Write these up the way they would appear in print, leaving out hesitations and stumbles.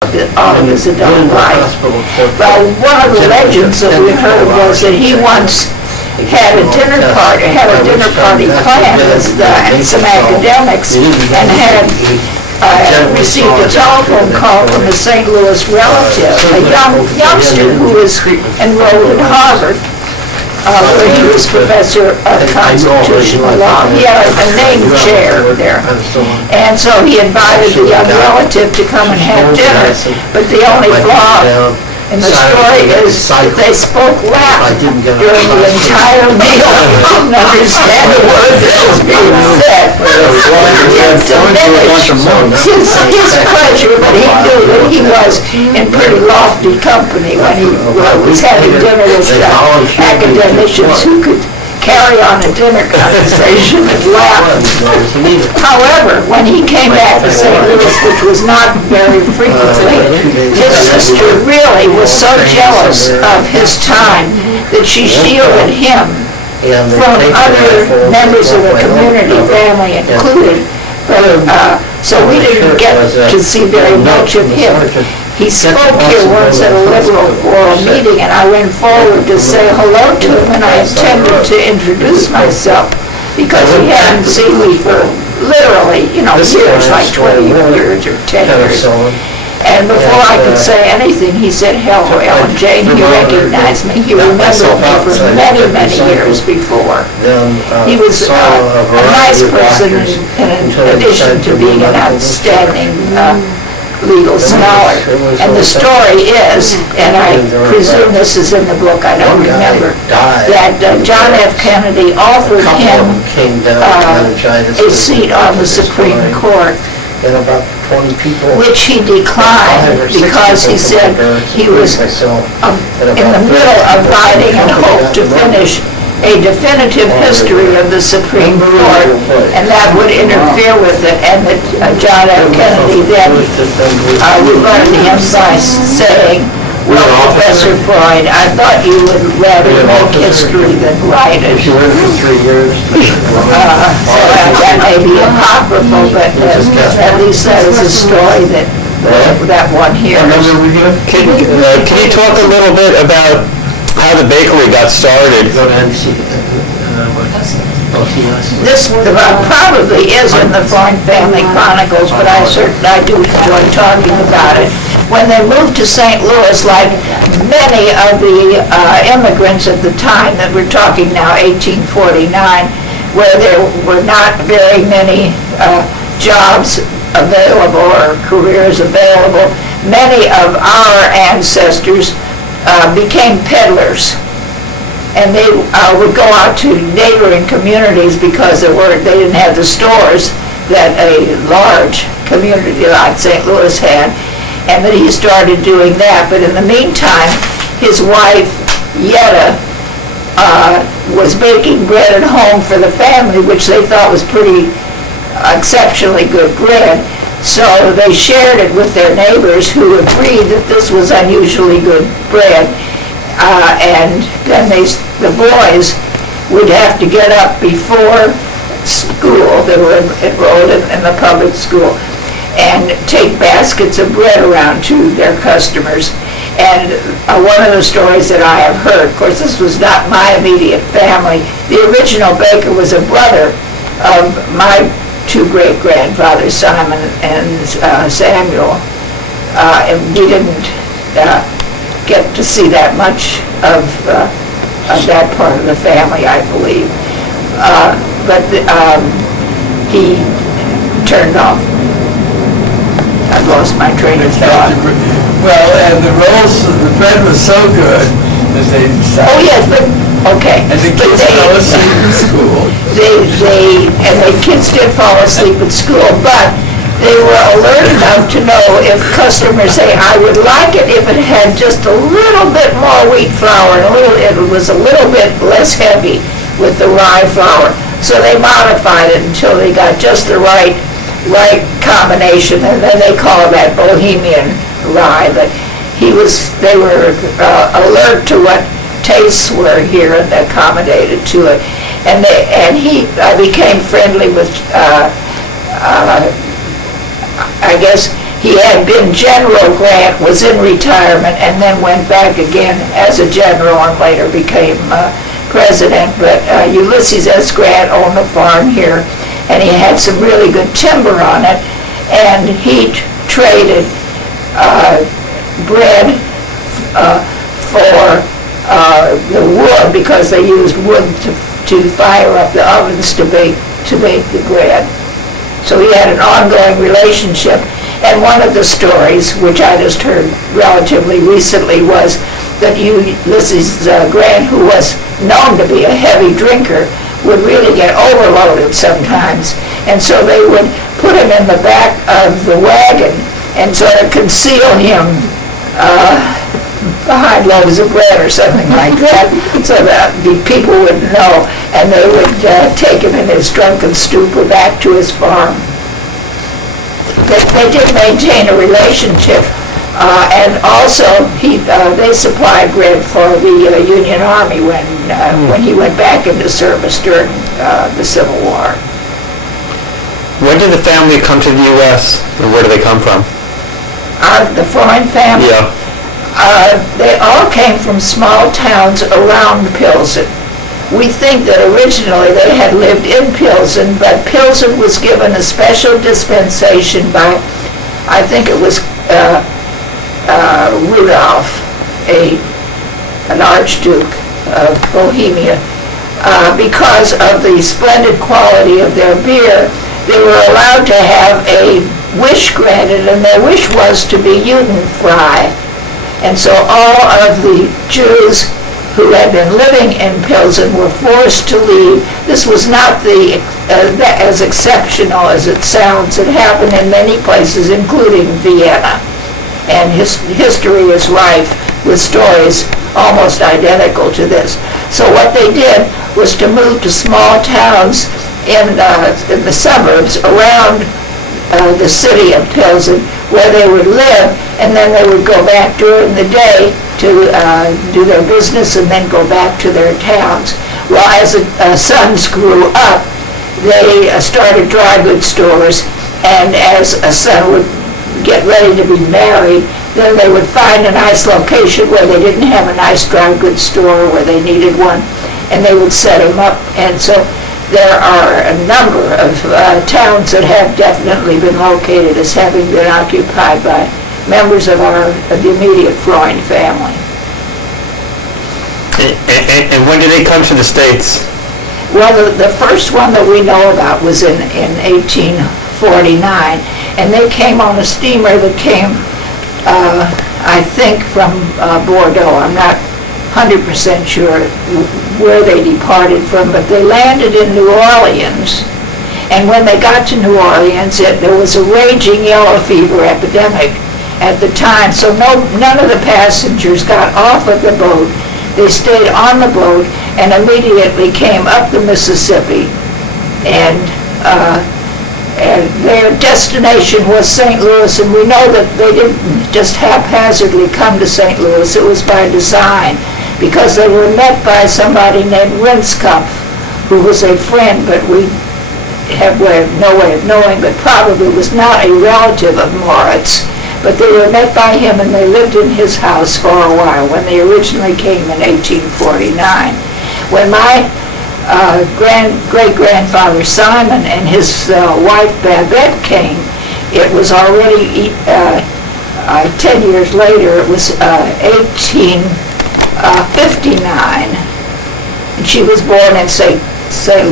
all of his adult life. But one of the legends that we heard was that he once had a dinner party planned with some academics, and had received a telephone call from a St. Louis relative, a youngster who was enrolled at Harvard, where he was professor of constitutional law. He had a named chair there. And so he invited the young relative to come and have dinner, but the only flaw in the story is that they spoke Latin during the entire meal. He didn't understand a word that was being said. It diminished his pleasure, but he knew that he was in pretty lofty company when he was having dinner with academicians who could carry on a dinner conversation and laugh. However, when he came back to St. Louis, which was not very frequently, his sister really was so jealous of his time that she shielded him from other members of the community, family included. So we didn't get to see very much of him. He spoke here once at a liberal oral meeting, and I went forward to say hello to him, and I intended to introduce myself because he hadn't seen me for literally, years, like 20 years or 10 years. And before I could say anything, he said, "Hello, Ellen Jane." He recognized me. He remembered me for many, many years before. He was a nice person in addition to being an outstanding legal scholar. And the story is, and I presume this is in the book, I don't remember, that John F. Kennedy offered him a seat on the Supreme Court, which he declined because he said he was in the middle of writing and hoped to finish a definitive history of the Supreme Court, and that would interfere with it, and that John F. Kennedy then rebutted him by saying, "Well, Professor Freund, I thought you would rather make history than write it." So that may be apocryphal, but at least that is a story that one hears. Can you talk a little bit about how the bakery got started? This probably is in the Freund Family Chronicles, but I do enjoy talking about it. When they moved to St. Louis, like many of the immigrants at the time that we're talking now, 1849, where there were not very many jobs available or careers available, many of our ancestors became peddlers, and they would go out to neighboring communities because they didn't have the stores that a large community like St. Louis had, and that he started doing that. But in the meantime, his wife Yetta was baking bread at home for the family, which they thought was pretty exceptionally good bread. So they shared it with their neighbors, who agreed that this was unusually good bread. And then the boys would have to get up before school. They were enrolled in the public school, and take baskets of bread around to their customers. And one of the stories that I have heard, of course this was not my immediate family, the original baker was a brother of my two great-grandfathers, Simon and Samuel, and we didn't get to see that much of that part of the family, I believe. But he turned off. I've lost my train of thought. Well, and the bread was so good that they decided. Oh, yes, but, okay. And the kids fell asleep in school. And the kids did fall asleep at school, but they were alert enough to know if customers say, "I would like it if it had just a little bit more wheat flour, and it was a little bit less heavy with the rye flour." So they modified it until they got just the right combination, and then they call that Bohemian rye. But they were alert to what tastes were here and accommodated to it. And he became friendly with, I guess, He had been General Grant, was in retirement, and then went back again as a general and later became president. But Ulysses S. Grant owned a farm here, and he had some really good timber on it, and he traded bread for the wood, because they used wood to fire up the ovens to bake the bread. So he had an ongoing relationship. And one of the stories, which I just heard relatively recently, was that Ulysses Grant, who was known to be a heavy drinker, would really get overloaded sometimes. And so they would put him in the back of the wagon and sort of conceal him behind loaves of bread or something like that, so that the people would know, and they would take him in his drunken stupor back to his farm. They did maintain a relationship, and also they supplied bread for the Union Army when he went back into service during the Civil War. When did the family come to the U.S., and where do they come from? The Freund family? Yeah. They all came from small towns around Pilsen. We think that originally they had lived in Pilsen, but Pilsen was given a special dispensation by, I think it was Rudolph, an Archduke of Bohemia. Because of the splendid quality of their beer, they were allowed to have a wish granted, and their wish was to be Judenfrei. And so all of the Jews who had been living in Pilsen were forced to leave. This was not as exceptional as it sounds. It happened in many places, including Vienna. And history is rife with stories almost identical to this. So what they did was to move to small towns in the suburbs around the city of Pilsen, where they would live, and then they would go back during the day to do their business and then go back to their towns. Well, as the sons grew up, they started dry goods stores, and as a son would get ready to be married, then they would find a nice location where they didn't have a nice dry goods store, where they needed one, and they would set him up. And so there are a number of towns that have definitely been located as having been occupied by members of the immediate Freund family. And when did they come to the States? Well, the first one that we know about was in 1849, and they came on a steamer that came, I think, from Bordeaux. I'm not 100% sure where they departed from, but they landed in New Orleans. And when they got to New Orleans, there was a raging yellow fever epidemic at the time, so none of the passengers got off of the boat. They stayed on the boat and immediately came up the Mississippi, and their destination was St. Louis, and we know that they didn't just haphazardly come to St. Louis. It was by design, because they were met by somebody named Rinskopf, who was a friend, but we have no way of knowing, but probably was not a relative of Moritz. But they were met by him, and they lived in his house for a while when they originally came in 1849. When my great-grandfather Simon and his wife Babette came, it was already 10 years later. It was 1859, and she was born in St.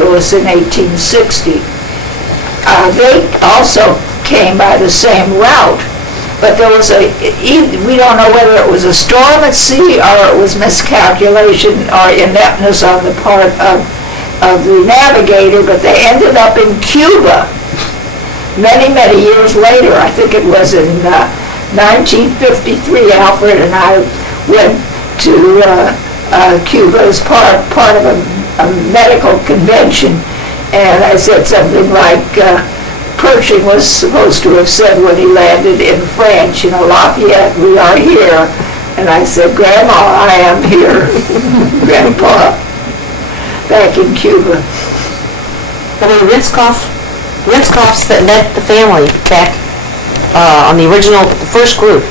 Louis in 1860. They also came by the same route. But there was we don't know whether it was a storm at sea or it was miscalculation or ineptness on the part of the navigator, but they ended up in Cuba many, many years later. I think it was in 1953, Alfred and I went to Cuba as part of a medical convention, and I said something like, Pershing was supposed to have said when he landed in France, Lafayette, we are here. And I said, Grandma, I am here. Grandpa, back in Cuba. I mean, Rinskopf's that met the family back on the original, the first group,